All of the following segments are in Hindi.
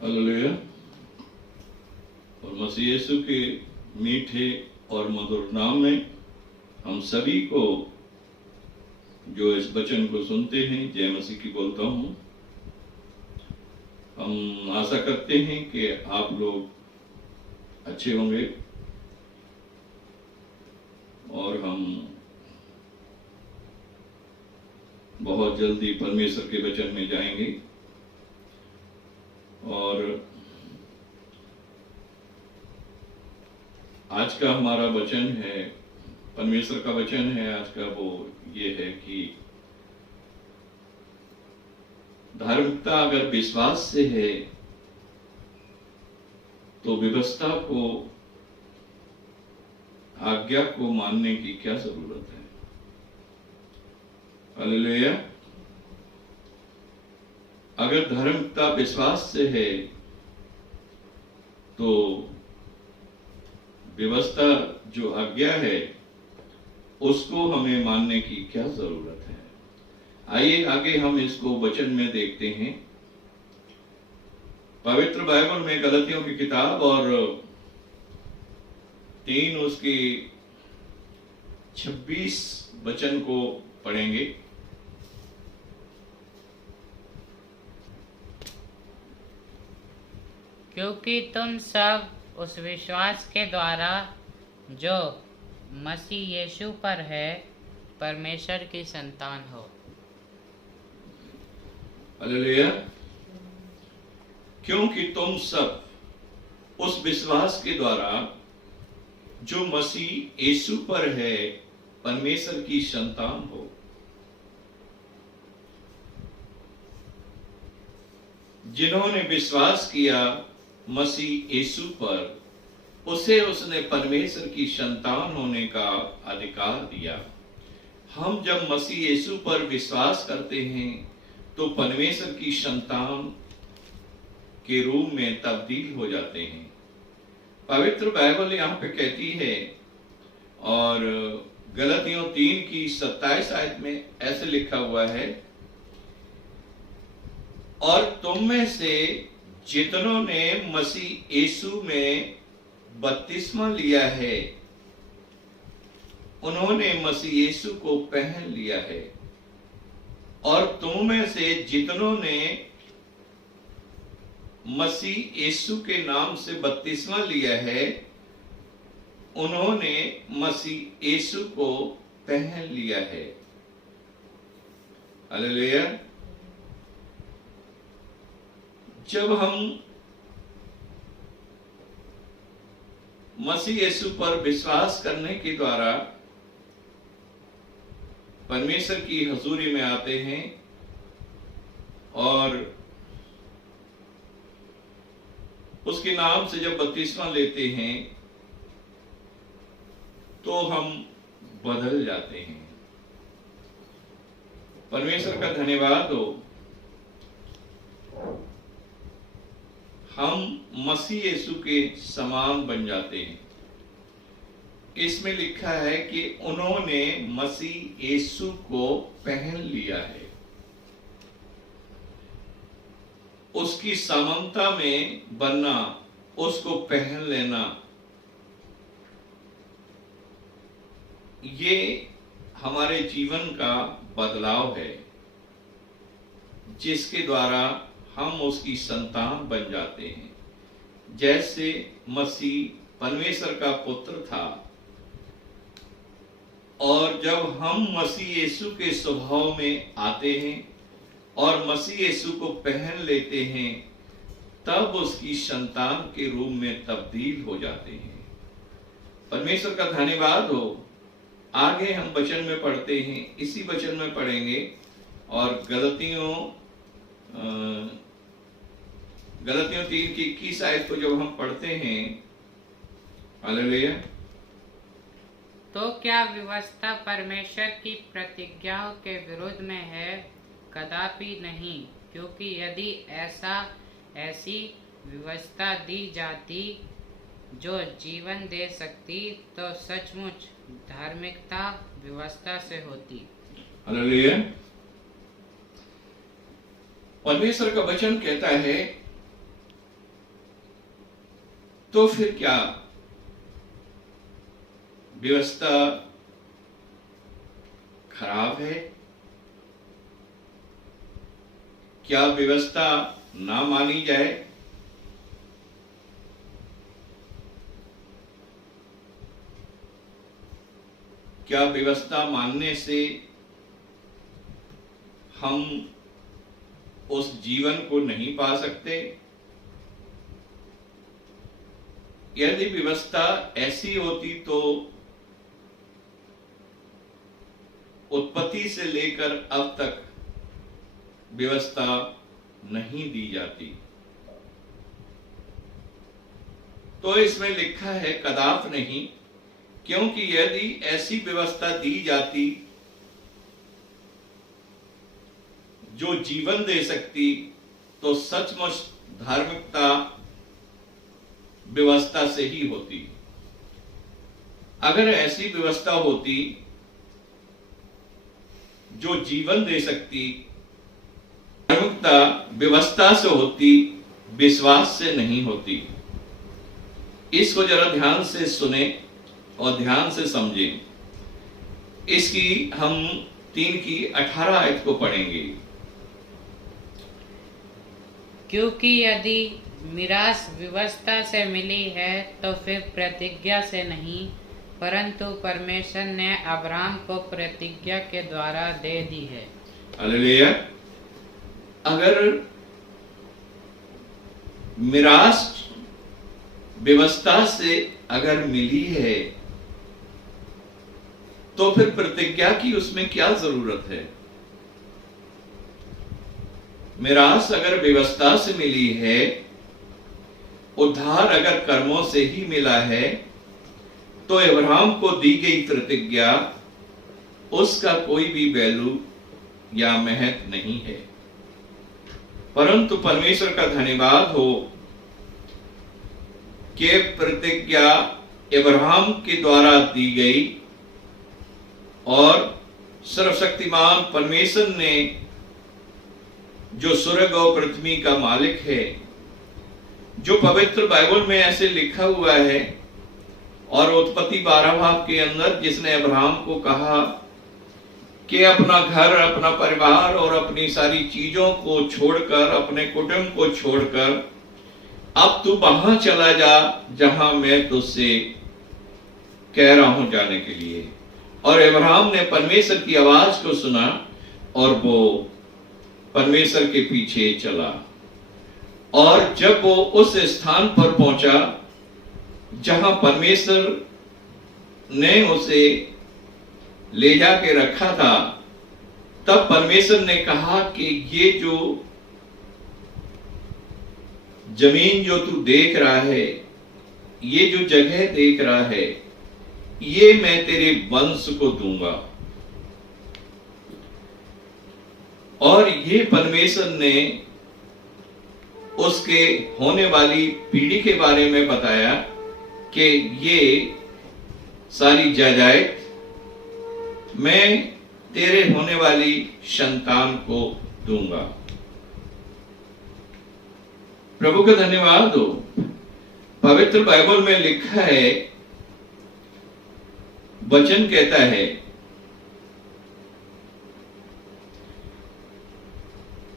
हालेलुया। और मसीह यीशु के मीठे और मधुर नाम में हम सभी को जो इस वचन को सुनते हैं जय मसीह की बोलता हूँ। हम आशा करते हैं कि आप लोग अच्छे होंगे और हम बहुत जल्दी परमेश्वर के वचन में जाएंगे। और आज का हमारा वचन है, परमेश्वर का वचन है आज का, वो ये है कि धार्मिकता अगर विश्वास से है तो व्यवस्था को, आज्ञा को मानने की क्या जरूरत है। हालेलुया। अगर धार्मिकता विश्वास से है तो व्यवस्था जो आज्ञा है उसको हमें मानने की क्या जरूरत है। आइए आगे हम इसको वचन में देखते हैं। पवित्र बाइबल में गलतियों की किताब और 3 उसकी 26 वचन को पढ़ेंगे। क्योंकि तुम सब उस विश्वास के द्वारा जो मसीह यीशु पर है परमेश्वर की संतान हो। हालेलुया। क्योंकि तुम सब उस विश्वास के द्वारा जो मसीह यीशु पर है परमेश्वर की संतान हो। जिन्होंने विश्वास किया मसीह यीशु पर, उसे उसने परमेश्वर की संतान होने का अधिकार दिया। हम जब मसीह यीशु पर विश्वास करते हैं तो परमेश्वर की संतान के रूप में तब्दील हो जाते हैं। पवित्र बाइबल यहाँ पे कहती है और गलतियों 3 की 27 आयत में ऐसे लिखा हुआ है, और तुम में से जितनों ने मसीह यीशु में बपतिस्मा लिया है उन्होंने मसीह यीशु को पहन लिया है। और तुम में से जितनों ने मसीह यीशु के नाम से बपतिस्मा लिया है उन्होंने मसीह यीशु को पहन लिया है। हालेलुया। जब हम मसीह यीशु पर विश्वास करने के द्वारा परमेश्वर की हजूरी में आते हैं और उसके नाम से जब बपतिस्मा लेते हैं तो हम बदल जाते हैं। परमेश्वर का धन्यवाद हो। हम मसीह यीशु के समान बन जाते हैं। इसमें लिखा है कि उन्होंने मसीह यीशु को पहन लिया है। उसकी समानता में बनना, उसको पहन लेना, ये हमारे जीवन का बदलाव है जिसके द्वारा हम उसकी संतान बन जाते हैं। जैसे मसीह परमेश्वर का पुत्र था और जब हम मसीह यीशु के स्वभाव में आते हैं और मसीह यीशु को पहन लेते हैं तब उसकी संतान के रूप में तब्दील हो जाते हैं। परमेश्वर का धन्यवाद हो। आगे हम वचन में पढ़ते हैं, इसी वचन में पढ़ेंगे और गलतियों 3 की 21 आयत को जब हम पढ़ते हैं, हालेलुया, तो क्या व्यवस्था परमेश्वर की प्रतिज्ञाओं के विरुद्ध में है? कदापि नहीं, क्योंकि यदि ऐसी व्यवस्था दी जाती जो जीवन दे सकती तो सचमुच धार्मिकता व्यवस्था से होती। हालेलुया। परमेश्वर का वचन कहता है तो फिर क्या व्यवस्था खराब है? क्या व्यवस्था ना मानी जाए? क्या व्यवस्था मानने से हम उस जीवन को नहीं पा सकते? यदि व्यवस्था ऐसी होती तो उत्पत्ति से लेकर अब तक व्यवस्था नहीं दी जाती। तो इसमें लिखा है कदाप नहीं, क्योंकि यदि ऐसी व्यवस्था दी जाती जो जीवन दे सकती तो सचमुच धार्मिकता व्यवस्था से ही होती। अगर ऐसी व्यवस्था होती जो जीवन दे सकती, धार्मिकता व्यवस्था से होती, विश्वास से नहीं होती। इसको जरा ध्यान से सुने और ध्यान से समझें। इसकी हम 3:18 आयत को पढ़ेंगे। क्योंकि यदि मिरास व्यवस्था से मिली है तो फिर प्रतिज्ञा से नहीं, परंतु परमेश्वर ने अब्राहम को प्रतिज्ञा के द्वारा दे दी है। हालेलुया। अगर मिरास व्यवस्था से अगर मिली है तो फिर प्रतिज्ञा की उसमें क्या जरूरत है? मिरास अगर व्यवस्था से मिली है, उद्धार अगर कर्मों से ही मिला है, तो अब्राहम को दी गई प्रतिज्ञा उसका कोई भी वैल्यू या महत्व नहीं है। परंतु परमेश्वर का धन्यवाद हो कि प्रतिज्ञा अब्राहम के द्वारा दी गई और सर्वशक्तिमान परमेश्वर ने, जो स्वर्ग और पृथ्वी का मालिक है, जो पवित्र बाइबल में ऐसे लिखा हुआ है और उत्पत्ति 12 भाग के अंदर जिसने अब्राहम को कहा कि अपना घर, अपना परिवार और अपनी सारी चीजों को छोड़कर, अपने कुटुंब को छोड़कर अब तू वहां चला जा जहां मैं तुझसे कह रहा हूं जाने के लिए। और अब्राहम ने परमेश्वर की आवाज को सुना और वो परमेश्वर के पीछे चला। और जब वो उस स्थान पर पहुंचा जहां परमेश्वर ने उसे ले जाके रखा था, तब परमेश्वर ने कहा कि ये जो जमीन जो तू देख रहा है, ये जो जगह देख रहा है, ये मैं तेरे वंश को दूंगा। और ये परमेश्वर ने उसके होने वाली पीढ़ी के बारे में बताया कि ये सारी जायदाद मैं तेरे होने वाली संतान को दूंगा। प्रभु का धन्यवाद हो। पवित्र बाइबल में लिखा है, वचन कहता है,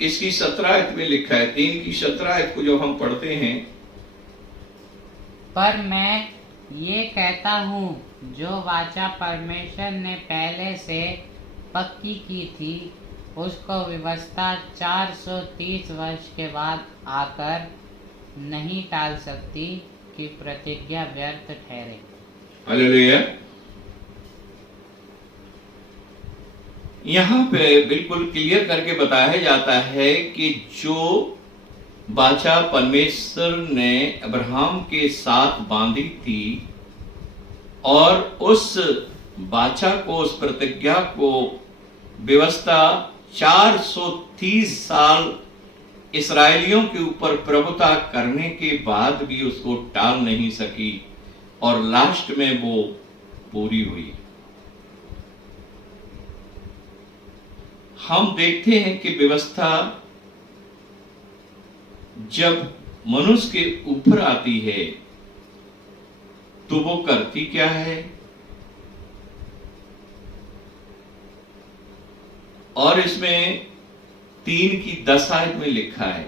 इसकी 17 आयत में लिखा है, 3 की 17 आयत को जो हम पढ़ते हैं, पर मैं ये कहता हूँ, जो वाचा परमेश्वर ने पहले से पक्की की थी, उसको व्यवस्था 430 वर्ष के बाद आकर नहीं टाल सकती कि प्रतिज्ञा व्यर्थ ठहरे। हालेलुया। यहाँ पे बिल्कुल क्लियर करके बताया जाता है कि जो वाचा परमेश्वर ने अब्राहम के साथ बांधी थी और उस वाचा को, उस प्रतिज्ञा को व्यवस्था 430 साल इस्राएलियों के ऊपर प्रभुता करने के बाद भी उसको टाल नहीं सकी और लास्ट में वो पूरी हुई। हम देखते हैं कि व्यवस्था जब मनुष्य के ऊपर आती है तो वो करती क्या है? और इसमें 3:10 आयत में लिखा है,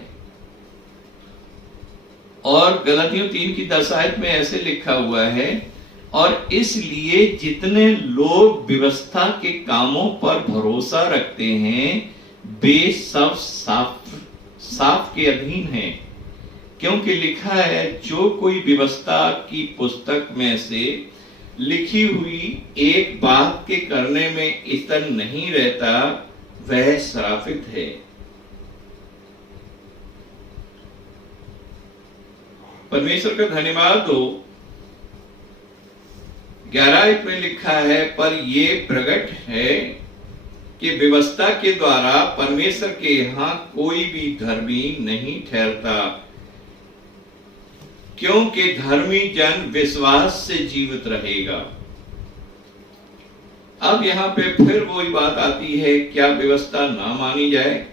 और गलतियों 3:10 आयत में ऐसे लिखा हुआ है, और इसलिए जितने लोग व्यवस्था के कामों पर भरोसा रखते हैं वे सब साफ के अधीन हैं, क्योंकि लिखा है जो कोई व्यवस्था की पुस्तक में से लिखी हुई एक बात के करने में इतन नहीं रहता वह श्रापित है। परमेश्वर का धन्यवाद हो। 11 आयत में लिखा है, पर ये प्रकट है कि व्यवस्था के द्वारा परमेश्वर के यहां कोई भी धर्मी नहीं ठहरता, क्योंकि धर्मी जन विश्वास से जीवित रहेगा। अब यहां पे फिर वही बात आती है, क्या व्यवस्था ना मानी जाए?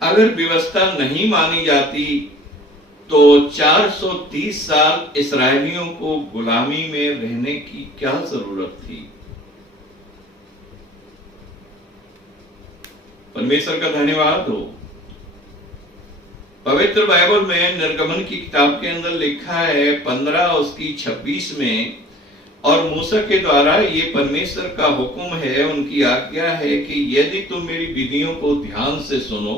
अगर व्यवस्था नहीं मानी जाती तो 430 साल इस्राएलियों को गुलामी में रहने की क्या जरूरत थी? परमेश्वर का धन्यवाद हो। पवित्र बाइबल में निर्गमन की किताब के अंदर लिखा है 15:26 में, और मूसा के द्वारा ये परमेश्वर का हुक्म है, उनकी आज्ञा है कि यदि तुम मेरी विधियों को ध्यान से सुनो,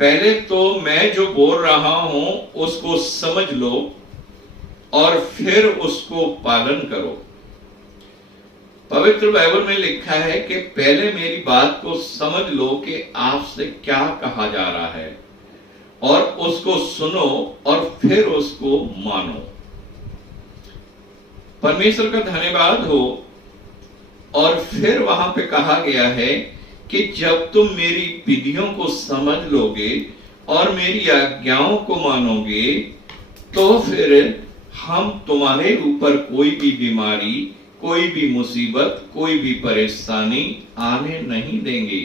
पहले तो मैं जो बोल रहा हूं उसको समझ लो और फिर उसको पालन करो। पवित्र बाइबल में लिखा है कि पहले मेरी बात को समझ लो कि आपसे क्या कहा जा रहा है, और उसको सुनो और फिर उसको मानो। परमेश्वर का धन्यवाद हो। और फिर वहां पे कहा गया है कि जब तुम मेरी विधियों को समझ लोगे और मेरी आज्ञाओं को मानोगे तो फिर हम तुम्हारे ऊपर कोई भी बीमारी, कोई भी मुसीबत, कोई भी परेशानी आने नहीं देंगे।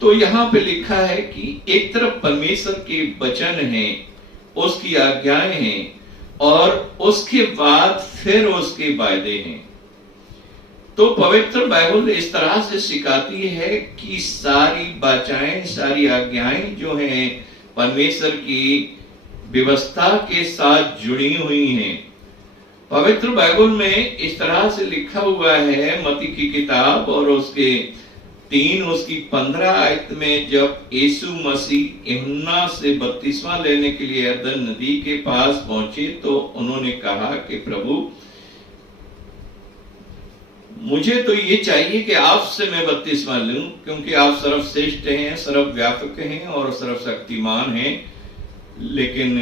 तो यहाँ पे लिखा है कि एक तरफ परमेश्वर के वचन हैं, उसकी आज्ञाएं हैं, और उसके बाद फिर उसके वायदे हैं। तो पवित्र बाइबल इस तरह से सिखाती है कि सारी बाचाएं, सारी आज्ञाएं जो हैं परमेश्वर की व्यवस्था के साथ जुड़ी हुई हैं। पवित्र बाइबल में इस तरह से लिखा हुआ है, मत्ती की किताब और उसके 3:15 आयत में, जब यीशु मसीह यूहन्ना से बपतिस्मा लेने के लिए यरदन नदी के पास पहुंचे तो उन्होंने कहा कि प्रभु, मुझे तो ये चाहिए कि आपसे मैं बपतिस्मा लूं, क्योंकि आप सर्वश्रेष्ठ हैं, सर्वव्यापक हैं और सर्वशक्तिमान हैं। लेकिन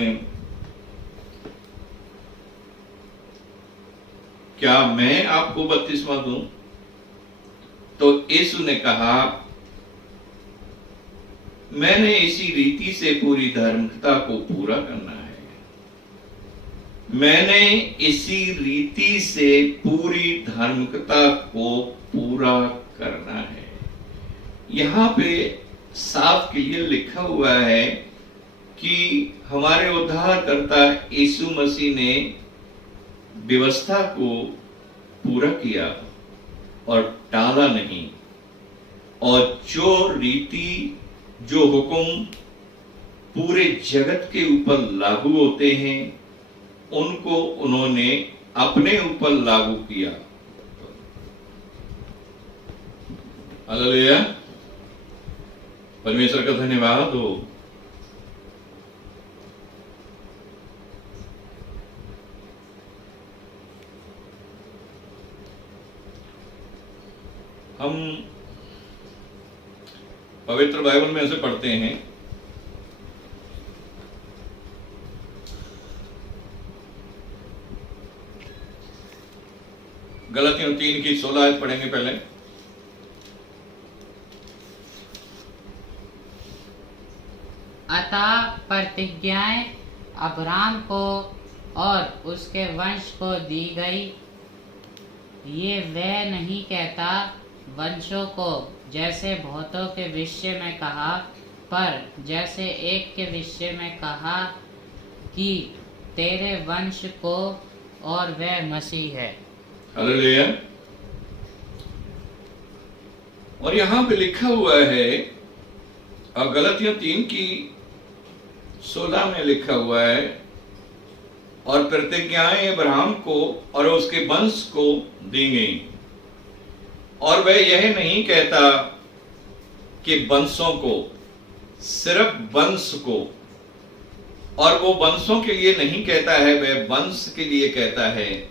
क्या मैं आपको बपतिस्मा दूं? तो यीशु ने कहा, मैंने इसी रीति से पूरी धार्मिकता को पूरा करना है। मैंने इसी रीति से पूरी धार्मिकता को पूरा करना है। यहाँ पे साफ क्लियर लिखा हुआ है कि हमारे उद्धारकर्ता यीशु मसीह ने व्यवस्था को पूरा किया और टाला नहीं, और जो रीति, जो हुक्म पूरे जगत के ऊपर लागू होते हैं उनको उन्होंने अपने ऊपर लागू किया। हालेलुया, परमेश्वर का धन्यवाद हो। हम पवित्र बाइबल में ऐसे पढ़ते हैं, गलतियों 3:16 आयत पढ़ेंगे पहले। अतः प्रतिज्ञाएं अब्राम को और उसके वंश को दी गई। ये वह नहीं कहता वंशों को, जैसे बहुतों के विषय में कहा, पर जैसे एक के विषय में कहा, कि तेरे वंश को, और वह मसीह है। हालेलुया। और यहां पे लिखा हुआ है, और गलतियों 3:16 में लिखा हुआ है, और प्रतिज्ञाएं अब्राहम को और उसके वंश को दी गई। और वह यह नहीं कहता कि वंशों को, सिर्फ वंश को, और वो वंशों के लिए नहीं कहता है, वह वंश के लिए कहता है,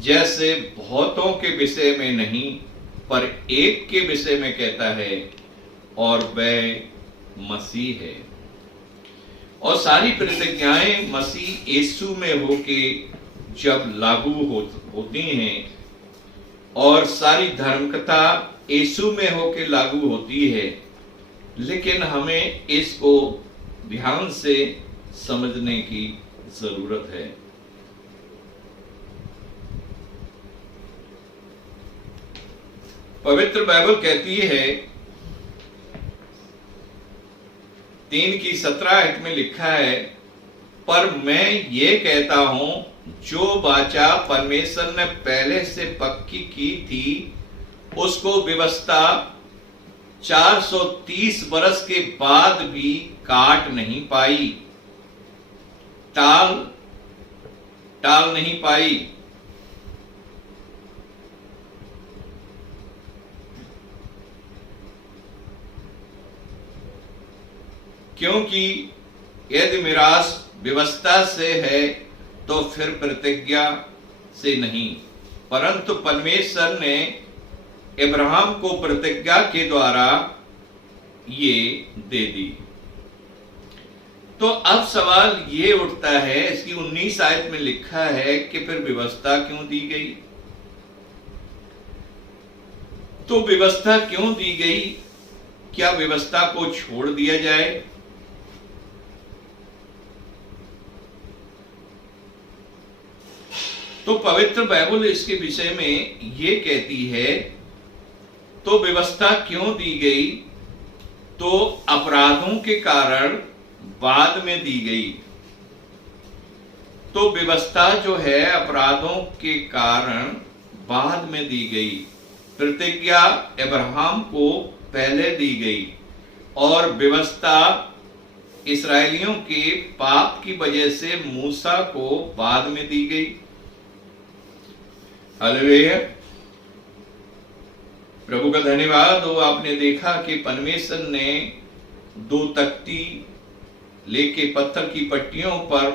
जैसे बहुतों के विषय में नहीं पर एक के विषय में कहता है, और वह मसीह है। और सारी प्रतिज्ञाएं मसीह यीशु में होके जब लागू होती हैं, और सारी धार्मिकता यीशु में होके लागू होती है, लेकिन हमें इसको ध्यान से समझने की जरूरत है। पवित्र बाइबल कहती है, 3:17 में लिखा है, पर मैं ये कहता हूं, जो वाचा परमेश्वर ने पहले से पक्की की थी, उसको व्यवस्था 430 वर्ष के बाद भी काट नहीं पाई, टाल नहीं पाई। क्योंकि यदि मिरास व्यवस्था से है तो फिर प्रतिज्ञा से नहीं, परंतु परमेश्वर ने अब्राहम को प्रतिज्ञा के द्वारा ये दे दी। तो अब सवाल ये उठता है, इसकी 19 आयत में लिखा है कि फिर व्यवस्था क्यों दी गई? तो व्यवस्था क्यों दी गई? क्या व्यवस्था को छोड़ दिया जाए? तो पवित्र बाइबल इसके विषय में ये कहती है, तो व्यवस्था क्यों दी गई? तो अपराधों के कारण बाद में दी गई। तो व्यवस्था जो है अपराधों के कारण बाद में दी गई। प्रतिज्ञा अब्राहम को पहले दी गई, और व्यवस्था इस्राएलियों के पाप की वजह से मूसा को बाद में दी गई। हालेलुया। प्रभु का धन्यवाद हो। आपने देखा कि परमेश्वर ने 2 तख्ती लेके पत्थर की पट्टियों पर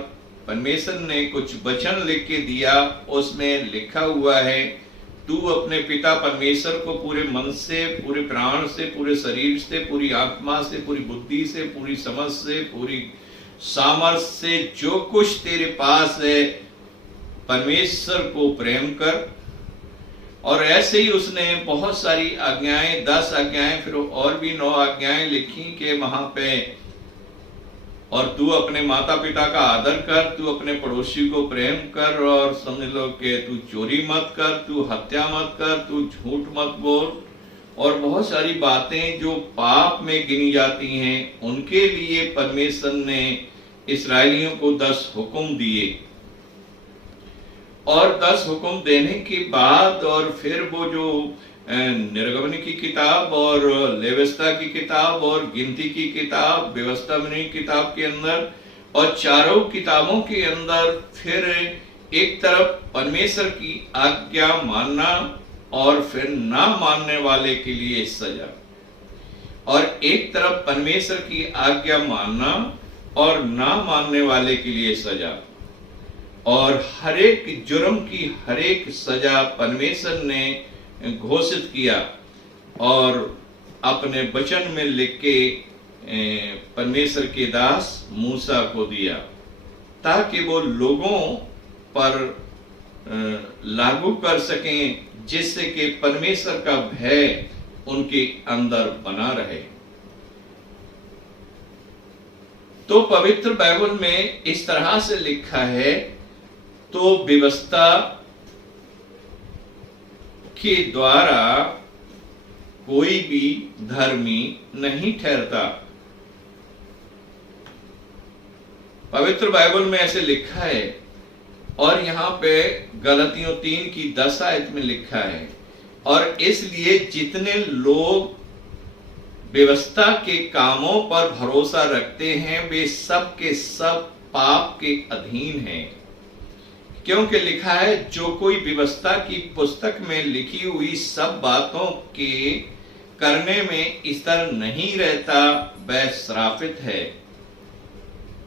परमेश्वर ने कुछ वचन लिख के दिया। उसमें लिखा हुआ है, तू अपने पिता परमेश्वर को पूरे मन से, पूरे प्राण से, पूरे शरीर से, पूरी आत्मा से, पूरी बुद्धि से, पूरी समझ से, पूरी सामर्थ्य से, जो कुछ तेरे पास है, परमेश्वर को प्रेम कर। और ऐसे ही उसने बहुत सारी आज्ञाएं, 10 आज्ञाएं, फिर और भी 9 आज्ञाएं लिखी कि वहां पे, और तू अपने माता पिता का आदर कर, तू अपने पड़ोसी को प्रेम कर, और समझ लो कि तू चोरी मत कर, तू हत्या मत कर, तू झूठ मत बोल, और बहुत सारी बातें जो पाप में गिनी जाती हैं, उनके लिए परमेश्वर ने इस्राएलियों को 10 हुक्म दिए। और 10 हुक्म देने के बाद, और फिर वो जो निर्गमन की किताब और लेविस्ता की किताब और गिनती की किताब, व्यवस्था बनी किताब के अंदर, और चारों किताबों के अंदर फिर एक तरफ परमेश्वर की आज्ञा मानना, और फिर ना मानने वाले के लिए सजा, और एक तरफ परमेश्वर की आज्ञा मानना और ना मानने वाले के लिए सजा। और हर एक जुर्म की हर एक सजा परमेश्वर ने घोषित किया, और अपने वचन में लिख के परमेश्वर के दास मूसा को दिया, ताकि वो लोगों पर लागू कर सकें, जिससे कि परमेश्वर का भय उनके अंदर बना रहे। तो पवित्र बाइबल में इस तरह से लिखा है, तो व्यवस्था के द्वारा कोई भी धर्मी नहीं ठहरता। पवित्र बाइबल में ऐसे लिखा है, और यहाँ पे गलतियों 3 की 10 आयत में लिखा है, और इसलिए जितने लोग व्यवस्था के कामों पर भरोसा रखते हैं वे सब के सब पाप के अधीन हैं, क्योंकि लिखा है जो कोई व्यवस्था की पुस्तक में लिखी हुई सब बातों के करने में स्थिर नहीं रहता वह श्रापित है।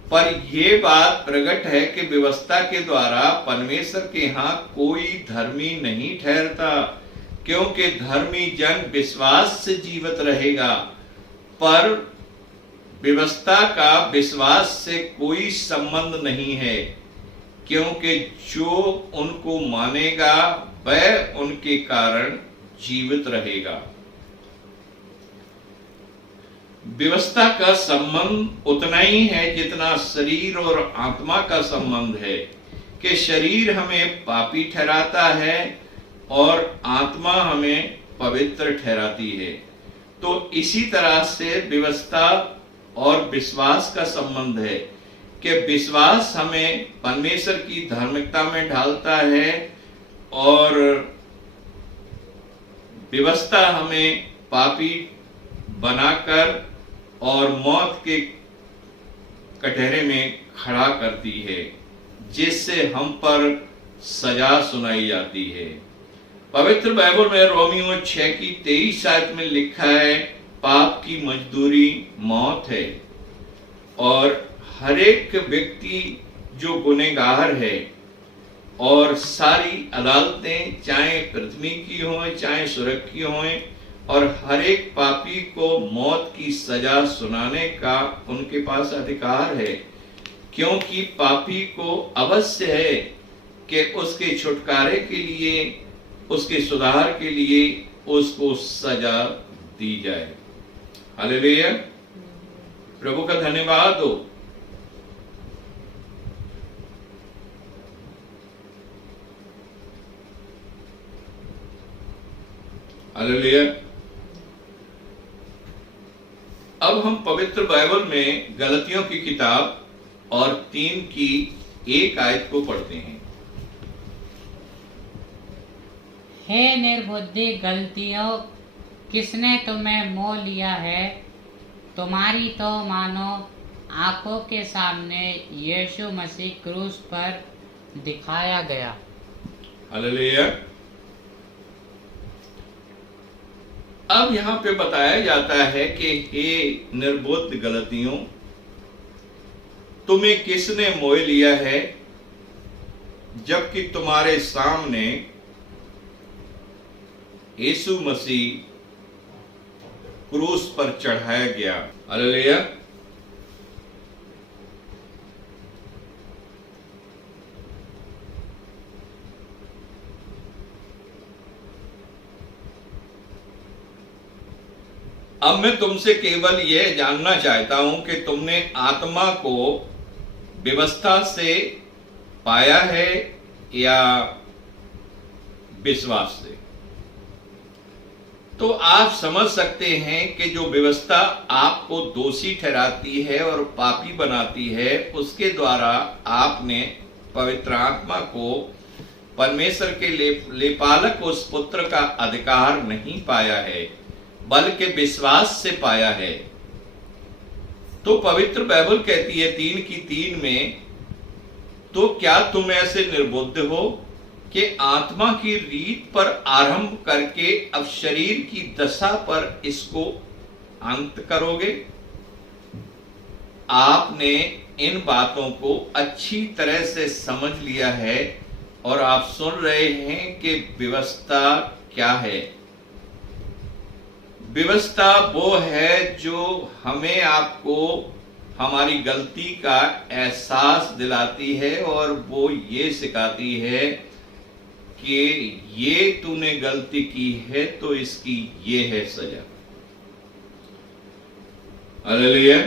पर यह बात प्रकट है कि व्यवस्था के द्वारा परमेश्वर के यहाँ कोई धर्मी नहीं ठहरता, क्योंकि धर्मी जन विश्वास से जीवित रहेगा, पर व्यवस्था का विश्वास से कोई संबंध नहीं है, क्योंकि जो उनको मानेगा वह उनके कारण जीवित रहेगा। व्यवस्था का संबंध उतना ही है जितना शरीर और आत्मा का संबंध है, कि शरीर हमें पापी ठहराता है और आत्मा हमें पवित्र ठहराती है। तो इसी तरह से व्यवस्था और विश्वास का संबंध है कि विश्वास हमें परमेश्वर की धार्मिकता में ढालता है और व्यवस्था हमें पापी बनाकर और मौत के कटहरे में खड़ा करती है, जिससे हम पर सजा सुनाई जाती है। पवित्र बाइबल में रोमियो 6 की 23 आयत में लिखा है, पाप की मजदूरी मौत है, और हर एक व्यक्ति जो गुनहगार है, और सारी अदालतें चाहे पृथ्वी की हों चाहे स्वर्ग की हों, और हर एक पापी को मौत की सजा सुनाने का उनके पास अधिकार है, क्योंकि पापी को अवश्य है कि उसके छुटकारे के लिए, उसके सुधार के लिए उसको सजा दी जाए। हालेलुया, प्रभु का धन्यवाद हो। हालेलुया। अब हम पवित्र बाइबल में गलतियों की किताब और 3 की 1 आयत को पढ़ते हैं। हे निर्बुद्धि गलतियों, किसने तुम्हें मोह लिया है? तुम्हारी तो मानो आंखों के सामने यीशु मसीह क्रूस पर दिखाया गया। हालेलुया। अब यहाँ पे बताया जाता है कि हे निर्बुद्ध गलतियों, तुम्हें किसने मोह लिया है, जबकि तुम्हारे सामने यीशु मसीह क्रूस पर चढ़ाया गया। हालेलुया। अब मैं तुमसे केवल यह जानना चाहता हूं कि तुमने आत्मा को व्यवस्था से पाया है या विश्वास से। तो आप समझ सकते हैं कि जो व्यवस्था आपको दोषी ठहराती है और पापी बनाती है, उसके द्वारा आपने पवित्र आत्मा को, परमेश्वर के लेपालक उस पुत्र का अधिकार नहीं पाया है, बल्कि विश्वास से पाया है। तो पवित्र बाइबल कहती है 3 की 3 में, तो क्या तुम ऐसे निर्बुद्ध हो कि आत्मा की रीत पर आरंभ करके अब शरीर की दशा पर इसको अंत करोगे? आपने इन बातों को अच्छी तरह से समझ लिया है और आप सुन रहे हैं कि व्यवस्था क्या है। व्यवस्था वो है जो हमें आपको हमारी गलती का एहसास दिलाती है और वो ये सिखाती है कि ये तूने गलती की है तो इसकी ये है सजा। हालेलुया।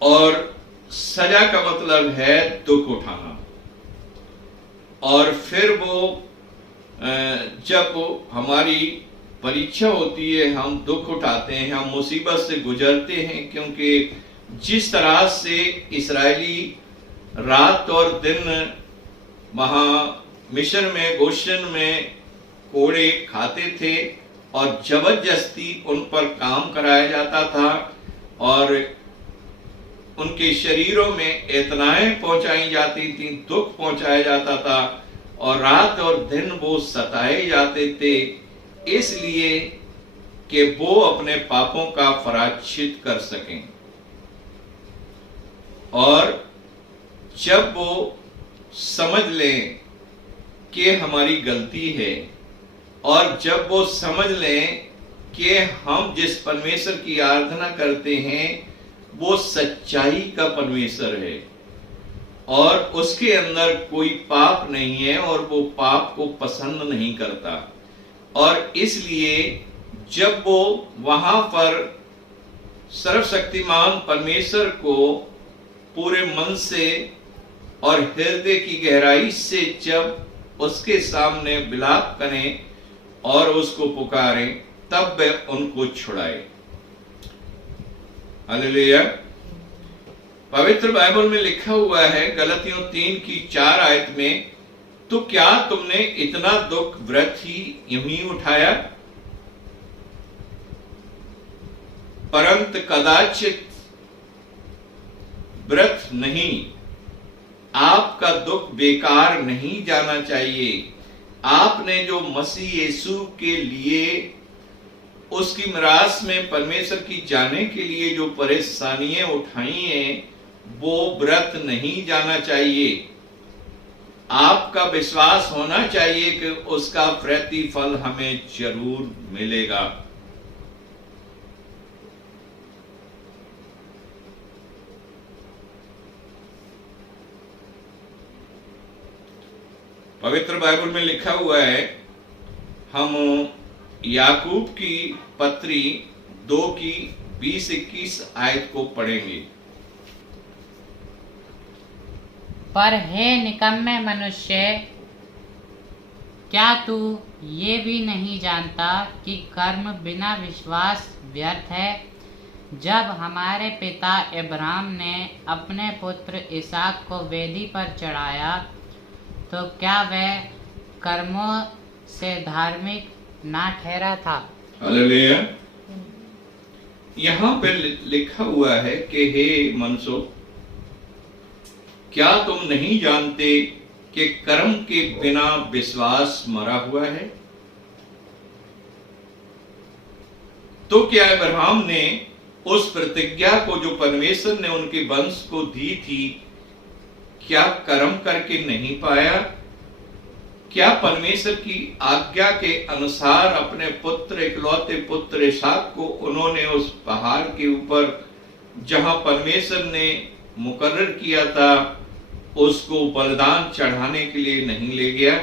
और सजा का मतलब है दुख उठाना। और फिर वो जब हमारी परीक्षा होती है, हम दुख उठाते हैं, हम मुसीबत से गुजरते हैं, क्योंकि जिस तरह से इस्राएली रात और दिन वहां मिस्र में, गोशन में कोड़े खाते थे और जबरदस्ती उन पर काम कराया जाता था और उनके शरीरों में यातनाएं पहुंचाई जाती थी, दुख पहुंचाया जाता था और रात और दिन वो सताए जाते थे, इसलिए कि वो अपने पापों का प्रायश्चित कर सकें। और जब वो समझ लें कि हमारी गलती है और जब वो समझ लें कि हम जिस परमेश्वर की आराधना करते हैं वो सच्चाई का परमेश्वर है और उसके अंदर कोई पाप नहीं है और वो पाप को पसंद नहीं करता, और इसलिए जब वो वहां पर सर्वशक्तिमान परमेश्वर को पूरे मन से और हृदय की गहराई से जब उसके सामने विलाप करें और उसको पुकारें, तब वह उनको छुड़ाए। हालेलुया। पवित्र बाइबल में लिखा हुआ है गलतियों 3:4 में, तो क्या तुमने इतना दुख व्रत ही यूं उठाया, परंतु कदाचित व्रत नहीं, आपका दुख बेकार नहीं जाना चाहिए। आपने जो मसीह यीशु के लिए उसकी मिरास में परमेश्वर की जाने के लिए जो परेशानियां उठाई हैं, वो व्रत नहीं जाना चाहिए। आपका विश्वास होना चाहिए कि उसका प्रतिफल हमें जरूर मिलेगा। पवित्र बाइबल में लिखा हुआ है, हम याकूब की पत्री 2:20-21 को पढ़ेंगे। पर हे निकम्मे मनुष्य, क्या तू ये भी नहीं जानता कि कर्म बिना विश्वास व्यर्थ है? जब हमारे पिता इब्राहिम ने अपने पुत्र इसहाक को वेदी पर चढ़ाया, तो क्या वह कर्मों से धार्मिक ना ठहरा था? हालेलुया। यहाँ पे लिखा हुआ है कि हे मनुष्यों, क्या तुम नहीं जानते कि कर्म के बिना विश्वास मरा हुआ है? तो क्या इब्राहिम ने उस प्रतिज्ञा को जो परमेश्वर ने उनके वंश को दी थी, क्या कर्म करके नहीं पाया? क्या परमेश्वर की आज्ञा के अनुसार अपने पुत्र, इकलौते पुत्र इसहाक को उन्होंने उस पहाड़ के ऊपर जहां परमेश्वर ने मुकर्रर किया था उसको बलिदान चढ़ाने के लिए नहीं ले गया?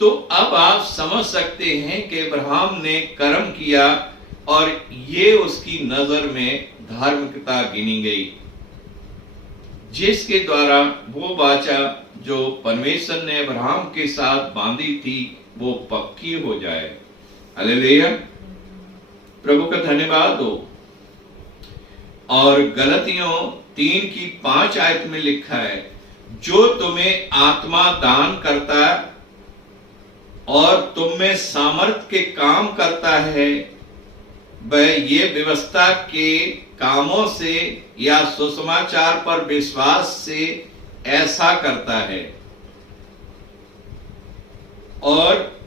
तो अब आप समझ सकते हैं कि इब्राहिम ने कर्म किया और ये उसकी नजर में धार्मिकता गिनी गई, जिसके द्वारा वो वाचा जो परमेश्वर ने इब्राहिम के साथ बांधी थी वो पक्की हो जाए। हालेलुया। प्रभु का धन्यवाद हो। और गलतियों 3:5 में लिखा है, जो तुम्हें आत्मा दान करता और तुम में सामर्थ के काम करता है, वह ये व्यवस्था के कामों से या सुसमाचार पर विश्वास से ऐसा करता है। और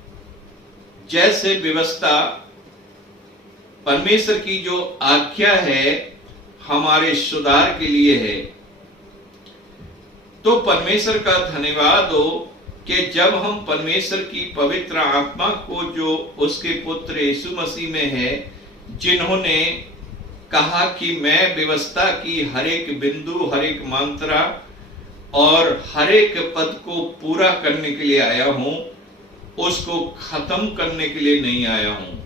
जैसे व्यवस्था परमेश्वर की जो आज्ञा है हमारे सुधार के लिए है, तो परमेश्वर का धन्यवाद हो कि जब हम परमेश्वर की पवित्र आत्मा को जो उसके पुत्र यीशु मसीह में है, जिन्होंने कहा कि मैं व्यवस्था की हर एक बिंदु, हर एक मंत्रा और हर एक पद को पूरा करने के लिए आया हूं, उसको खत्म करने के लिए नहीं आया हूं।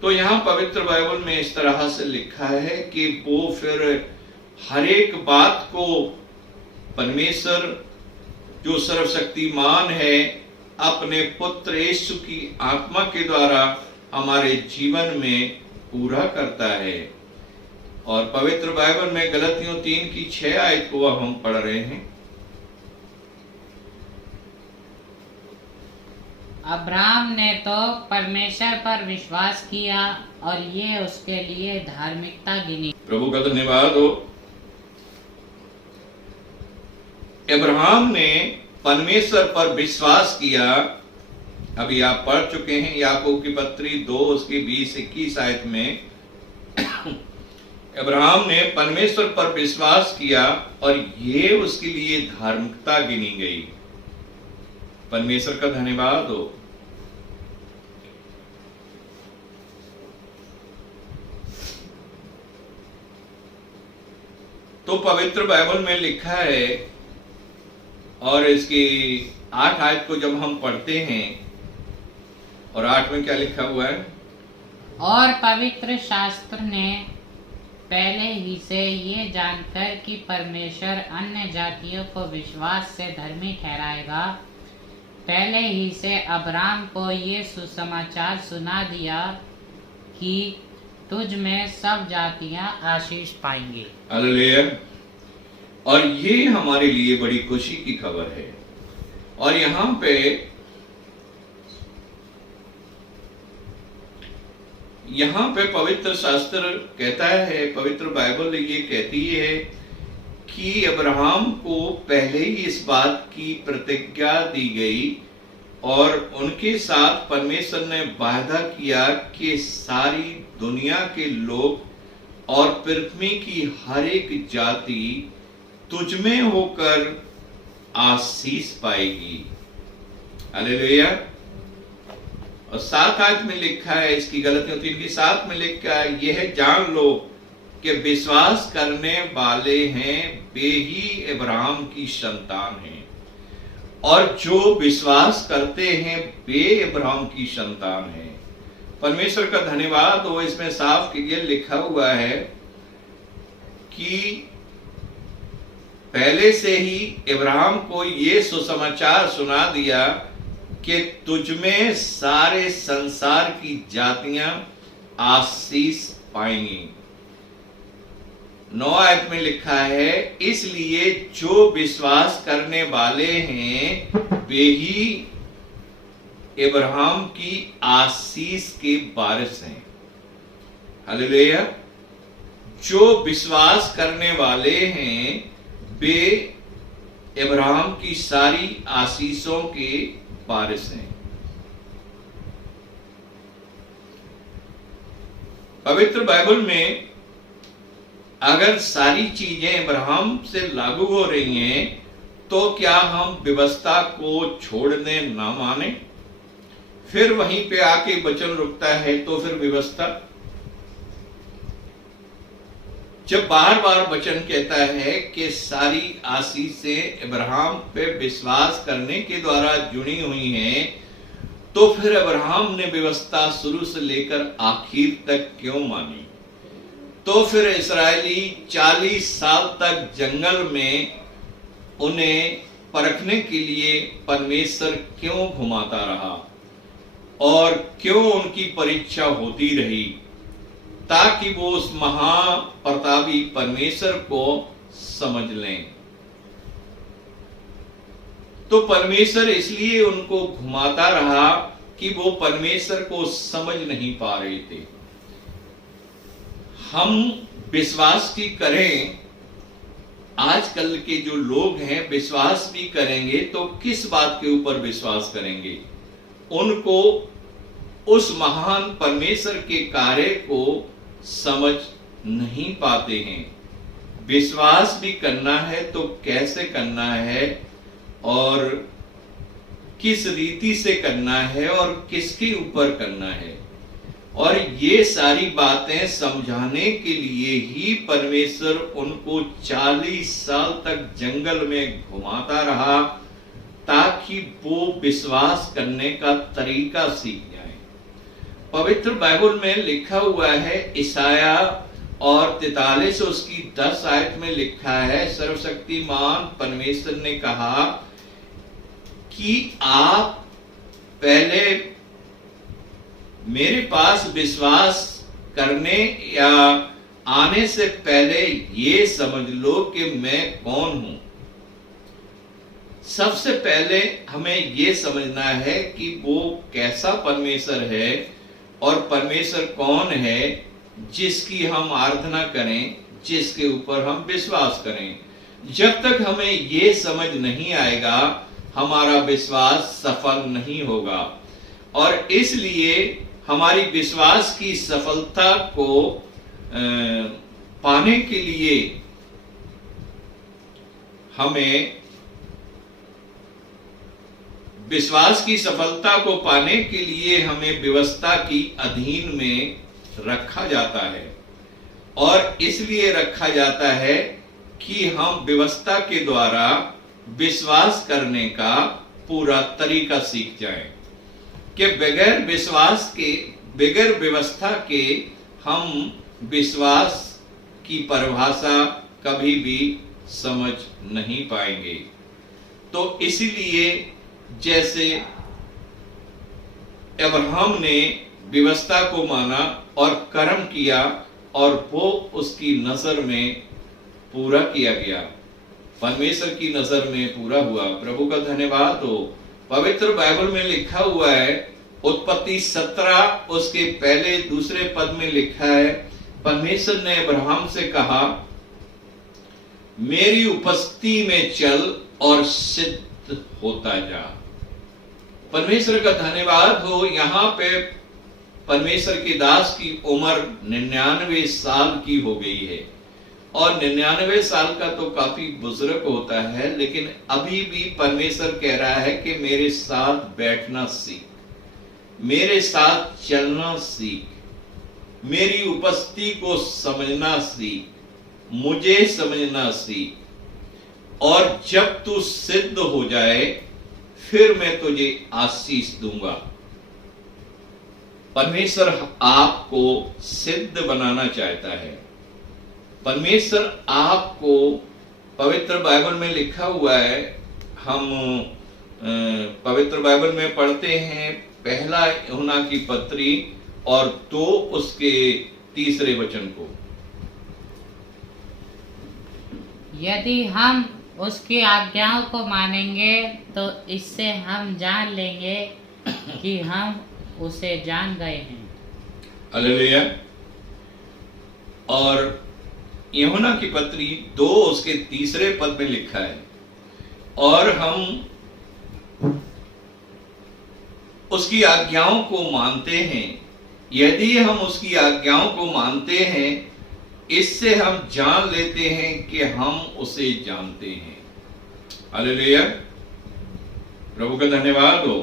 तो यहाँ पवित्र बाइबल में इस तरह से लिखा है कि वो फिर हर एक बात को परमेश्वर जो सर्वशक्तिमान है अपने पुत्र यीशु की आत्मा के द्वारा हमारे जीवन में पूरा करता है। और पवित्र बाइबल में गलतियों 3:6 को हम पढ़ रहे हैं। अब्राहम ने तो परमेश्वर पर विश्वास किया और ये उसके लिए धार्मिकता गिनी। प्रभु का धन्यवाद हो। अब्राहम ने परमेश्वर पर विश्वास किया। अभी आप पढ़ चुके हैं याकूब की पत्री 2 उसकी 20-21 में। अब्राहम ने परमेश्वर पर विश्वास किया और ये उसके लिए धार्मिकता गिनी गई। परमेश्वर का धन्यवाद हो। तो पवित्र बाइबल में लिखा है और इसकी 8 आयत को जब हम पढ़ते हैं और 8 में क्या लिखा हुआ है? और पवित्र शास्त्र ने पहले ही से ये जानकर कि परमेश्वर अन्य जातियों को विश्वास से धर्मी ठहराएगा, पहले ही से अब्राम को ये सुसमाचार सुना दिया कि तुझ में सब जातियां आशीष पाएंगी। हालेलुया। और ये हमारे लिए बड़ी खुशी की खबर है। और यहाँ पे पवित्र शास्त्र कहता है, पवित्र बाइबल ये कहती है कि अब्राहम को पहले ही इस बात की प्रतिज्ञा दी गई और उनके साथ परमेश्वर ने वायदा किया कि सारी दुनिया के लोग और पृथ्वी की हर एक जाति तुझ में होकर आशीष पाएगी। हालेलुया। और 7 आयत में लिखा है, इसकी गलतियों 3:7 में लिखा है, यह जान लो कि विश्वास करने वाले हैं वे ही अब्राहम की संतान हैं, और जो विश्वास करते हैं वे अब्राहम की संतान हैं। परमेश्वर का धन्यवाद हो। इसमें साफ क्लियर लिखा हुआ है कि पहले से ही अब्राहम को ये सुसमाचार सुना दिया कि तुझ में सारे संसार की जातियां आशीष पाएंगी। 9 आयत में लिखा है, इसलिए जो विश्वास करने वाले हैं वे ही अब्राहम की आशीष के वारिस हैं। हालेलुया। जो विश्वास करने वाले हैं वे अब्राहम की सारी आशीषों के वारिस हैं। पवित्र बाइबल में अगर सारी चीजें अब्राहम से लागू हो रही हैं तो क्या हम व्यवस्था को छोड़ दें, ना माने? फिर वहीं पे आके वचन रुकता है तो फिर व्यवस्था। जब बार बार वचन कहता है कि सारी आशीषें अब्राहम पे विश्वास करने के द्वारा जुड़ी हुई हैं, तो फिर अब्राहम ने व्यवस्था शुरू से लेकर आखिर तक क्यों मानी? तो फिर इस्राएली 40 साल तक जंगल में उन्हें परखने के लिए परमेश्वर क्यों घुमाता रहा और क्यों उनकी परीक्षा होती रही? ताकि वो उस महाप्रतापी परमेश्वर को समझ लें। तो परमेश्वर इसलिए उनको घुमाता रहा कि वो परमेश्वर को समझ नहीं पा रहे थे। हम विश्वास भी करें, आजकल के जो लोग हैं विश्वास भी करेंगे तो किस बात के ऊपर विश्वास करेंगे? उनको उस महान परमेश्वर के कार्य को समझ नहीं पाते हैं। विश्वास भी करना है तो कैसे करना है और किस रीति से करना है और किसके ऊपर करना है, और ये सारी बातें समझाने के लिए ही परमेश्वर उनको 40 साल तक जंगल में घुमाता रहा ताकि वो विश्वास करने का तरीका सीख जाए। पवित्र बाइबल में लिखा हुआ है, ईसाया और 43 उसकी 10 आयत में लिखा है, सर्वशक्तिमान परमेश्वर ने कहा कि आप पहले मेरे पास विश्वास करने या आने से पहले ये समझ लो कि मैं कौन हूं। सबसे पहले हमें ये समझना है कि वो कैसा परमेश्वर है और परमेश्वर कौन है जिसकी हम आराधना करें, जिसके ऊपर हम विश्वास करें। जब तक हमें ये समझ नहीं आएगा हमारा विश्वास सफल नहीं होगा। और इसलिए हमारी विश्वास की सफलता को पाने के लिए हमें विश्वास की सफलता को पाने के लिए हमें व्यवस्था की अधीन में रखा जाता है। और इसलिए रखा जाता है कि हम व्यवस्था के द्वारा विश्वास करने का पूरा तरीका सीख जाएं, कि बगैर विश्वास के, बगैर व्यवस्था के हम विश्वास की परिभाषा कभी भी समझ नहीं पाएंगे। तो इसीलिए जैसे अब्राहम ने व्यवस्था को माना और कर्म किया और वो उसकी नजर में पूरा किया गया, परमेश्वर की नजर में पूरा हुआ। प्रभु का धन्यवाद हो। पवित्र बाइबल में लिखा हुआ है, उत्पत्ति 17 उसके पहले दूसरे पद में लिखा है, परमेश्वर ने अब्राहम से कहा, मेरी उपस्थिति में चल और सिद्ध होता जा। परमेश्वर का धन्यवाद हो। यहाँ पे परमेश्वर के दास की उम्र 99 साल की हो गई है। और 99 साल का तो काफी बुजुर्ग होता है, लेकिन अभी भी परमेश्वर कह रहा है कि मेरे साथ बैठना सीख, मेरे साथ चलना सीख, मेरी उपस्थिति को समझना सीख, मुझे समझना सीख। और जब तू सिद्ध हो जाए फिर मैं तुझे आशीष दूंगा। परमेश्वर आपको सिद्ध बनाना चाहता है। परमेश्वर आपको, पवित्र बाइबल में लिखा हुआ है, हम पवित्र बाइबल में पढ़ते हैं पहला यूहन्ना की पत्री और 2 उसके 3 वचन को, यदि हम उसकी आज्ञाओं को मानेंगे तो इससे हम जान लेंगे कि हम उसे जान गए हैं। हालेलुया। और यूहन्ना की पत्री 2 उसके 3 पद में लिखा है, और हम उसकी आज्ञाओं को मानते हैं। यदि हम उसकी आज्ञाओं को मानते हैं, इससे हम जान लेते हैं कि हम उसे जानते हैं। हालेलुया। प्रभु का धन्यवाद हो।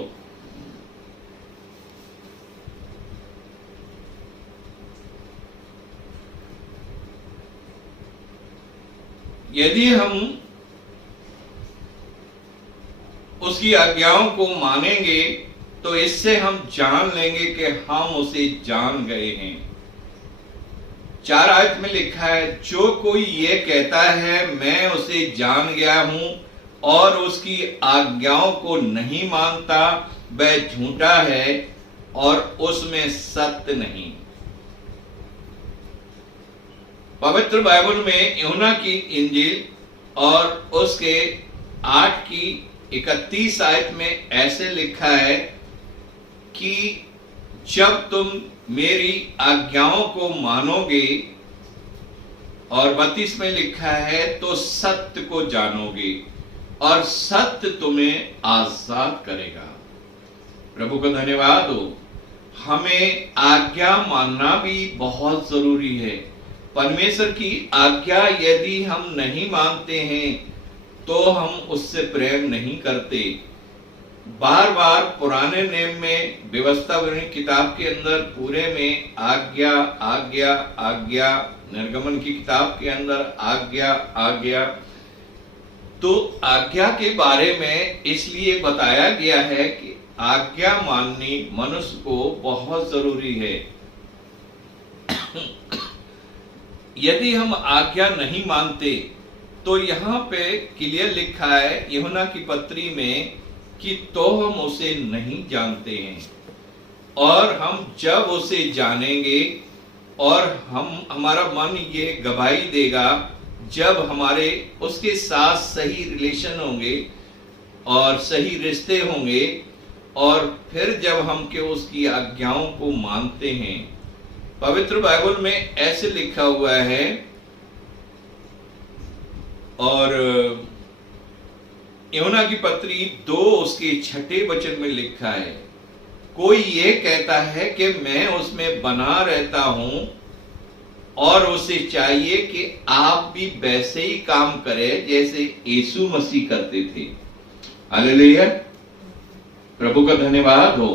यदि हम उसकी आज्ञाओं को मानेंगे तो इससे हम जान लेंगे कि हम उसे जान गए हैं। 4 आयत में लिखा है, जो कोई ये कहता है मैं उसे जान गया हूं और उसकी आज्ञाओं को नहीं मानता, वह झूठा है और उसमें सत्य नहीं। पवित्र बाइबल में यूहन्ना की इंजील और उसके 8 की 31 आयत में ऐसे लिखा है कि जब तुम मेरी आज्ञाओं को मानोगे, और 32 में लिखा है, तो सत्य को जानोगे और सत्य तुम्हें आजाद करेगा। प्रभु का धन्यवाद हो। हमें आज्ञा मानना भी बहुत जरूरी है। परमेश्वर की आज्ञा यदि हम नहीं मानते हैं तो हम उससे प्रेम नहीं करते। बार बार पुराने नियम में, व्यवस्था वर्णित किताब के अंदर पूरे में आज्ञा आज्ञा आज्ञा, निर्गमन की किताब के अंदर आज्ञा आज्ञा। तो आज्ञा के बारे में इसलिए बताया गया है कि आज्ञा माननी मनुष्य को बहुत जरूरी है। यदि हम आज्ञा नहीं मानते तो यहाँ पे क्लियर लिखा है यूहन्ना की पत्री में कि तो हम उसे नहीं जानते हैं, और हम जब उसे जानेंगे और हमारा मन ये गवाही देगा जब हमारे उसके साथ सही रिलेशन होंगे और सही रिश्ते होंगे, और फिर जब हम के उसकी आज्ञाओं को मानते हैं। पवित्र बाइबल में ऐसे लिखा हुआ है, और यूहन्ना की पत्री 2 उसके 6 वचन में लिखा है, कोई ये कहता है कि मैं उसमें बना रहता हूं और उसे चाहिए कि आप भी वैसे ही काम करें जैसे यीशु मसीह करते थे। हालेलुया, प्रभु का धन्यवाद हो।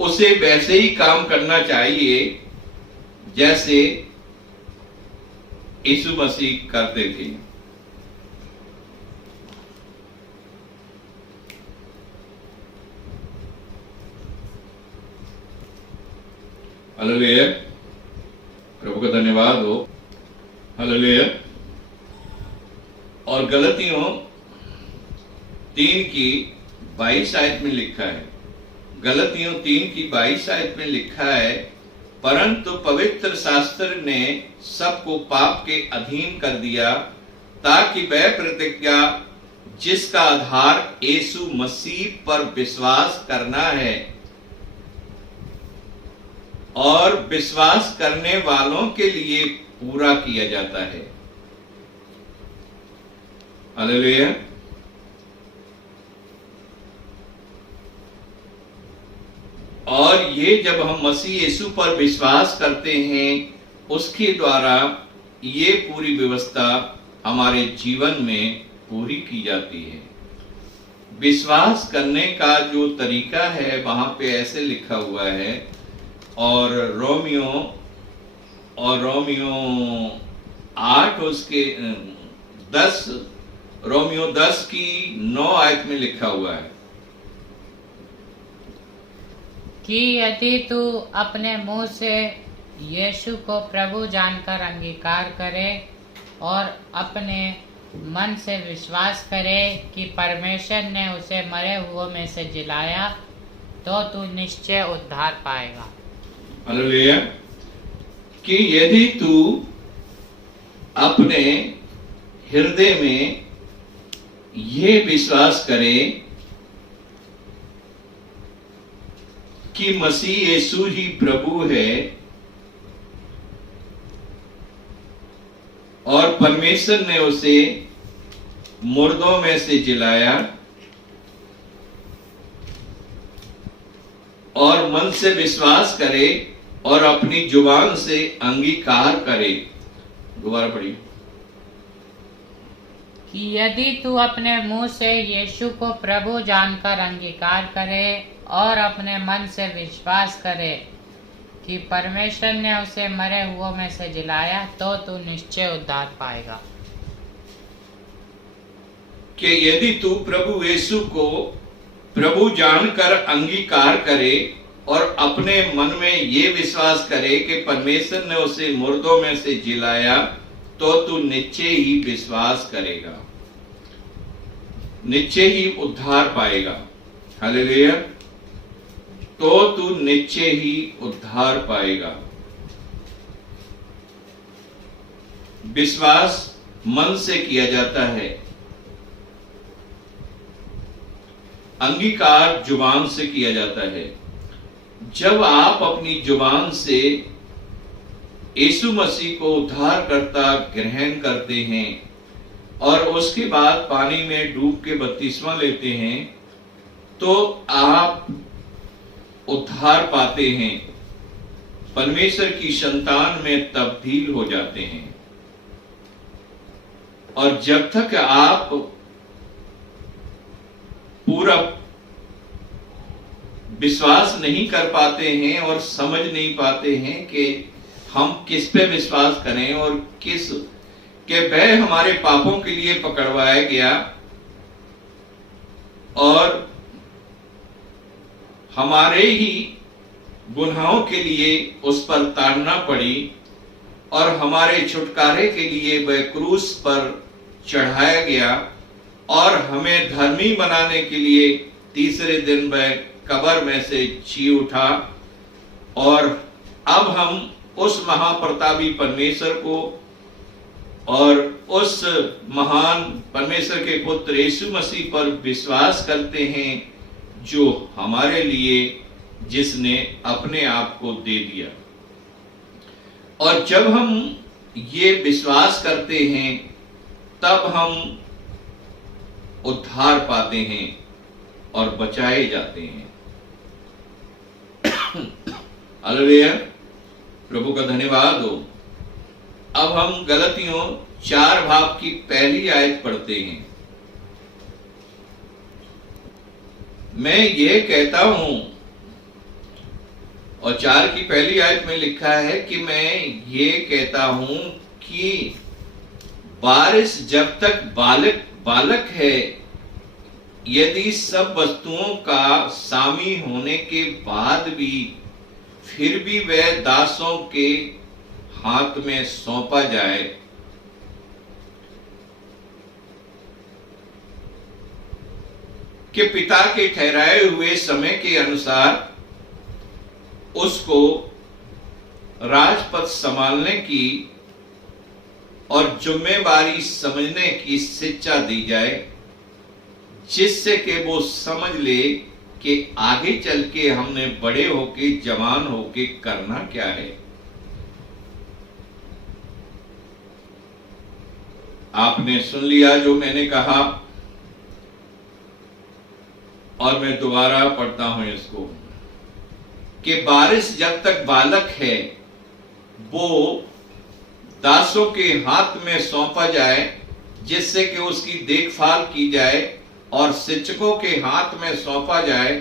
उसे वैसे ही काम करना चाहिए जैसे यीशु मसीह करते थे। हालेलुया, प्रभु का धन्यवाद हो। हालेलुया। और गलतियों 3 की 22 आयत में लिखा है, गलतियों 3 की 22 आयत में लिखा है, परंतु पवित्र शास्त्र ने सबको पाप के अधीन कर दिया ताकि वह प्रतिज्ञा जिसका आधार यीशु मसीह पर विश्वास करना है और विश्वास करने वालों के लिए पूरा किया जाता है। हालेलुया। और ये जब हम मसीह यीशु पर विश्वास करते हैं, उसके द्वारा ये पूरी व्यवस्था हमारे जीवन में पूरी की जाती है। विश्वास करने का जो तरीका है वहां पे ऐसे लिखा हुआ है, और रोमियो 8 उसके 10, रोमियो 10 की 9 आयत में लिखा हुआ है कि यदि तू अपने मुंह से यीशु को प्रभु जानकर अंगीकार करे और अपने मन से विश्वास करे कि परमेश्वर ने उसे मरे हुओं में से जिलाया, तो तू निश्चय उद्धार पाएगा। हालेलुया। कि यदि तू अपने हृदय में ये विश्वास करे कि मसीह यीशु ही प्रभु है और परमेश्वर ने उसे मुर्दों में से जिलाया, और मन से विश्वास करे और अपनी जुबान से अंगीकार करे। दोबारा पढ़िए। कि यदि तू अपने मुंह से यीशु को प्रभु जानकर अंगीकार करे और अपने मन से विश्वास करे कि परमेश्वर ने उसे मरे हुओं में से जिलाया, तो तू निश्चय उद्धार पाएगा। कि यदि तू प्रभु यीशु को प्रभु जानकर अंगीकार करे और अपने मन में ये विश्वास करे कि परमेश्वर ने उसे मुर्दों में से जिलाया, तो तू निश्चय ही विश्वास करेगा, निश्चय ही उद्धार पाएगा। हालेलुया। तो तू निश्चय ही उद्धार पाएगा। विश्वास मन से किया जाता है, अंगीकार जुबान से किया जाता है। जब आप अपनी जुबान से यीशु मसीह को उद्धारकर्ता ग्रहण करते हैं और उसके बाद पानी में डूब के बपतिस्मा लेते हैं, तो आप उद्धार पाते हैं, परमेश्वर की संतान में तब्दील हो जाते हैं। और जब तक आप पूरा विश्वास नहीं कर पाते हैं और समझ नहीं पाते हैं कि हम किस पे विश्वास करें और किस के वह हमारे पापों के लिए पकड़वाया गया और हमारे ही गुनाहों के लिए उस पर ताड़ना पड़ी और हमारे छुटकारे के लिए वह क्रूस पर चढ़ाया गया और हमें धर्मी बनाने के लिए तीसरे दिन वह कब्र में से जी उठा। और अब हम उस महाप्रतापी परमेश्वर को और उस महान परमेश्वर के पुत्र यीशु मसीह पर विश्वास करते हैं, जो हमारे लिए जिसने अपने आप को दे दिया। और जब हम ये विश्वास करते हैं तब हम उद्धार पाते हैं और बचाए जाते हैं। हालेलुया, प्रभु का धन्यवाद हो। अब हम गलतियों 4 भाग की पहली आयत पढ़ते हैं। मैं ये कहता हूं, और 4 की पहली आयत में लिखा है कि मैं ये कहता हूं कि वारिस जब तक बालक है, यदि सब वस्तुओं का स्वामी होने के बाद भी फिर भी वह दासों के हाथ में सौंपा जाए, कि पिता के ठहराए हुए समय के अनुसार उसको राजपद संभालने की और जिम्मेवारी समझने की शिक्षा दी जाए, जिससे कि वो समझ ले कि आगे चल के हमने बड़े होके जवान होके करना क्या है। आपने सुन लिया जो मैंने कहा, और मैं दोबारा पढ़ता हूं इसको, कि वारिस जब तक बालक है वो दासों के हाथ में सौंपा जाए, जिससे कि उसकी देखभाल की जाए, और शिक्षकों के हाथ में सौंपा जाए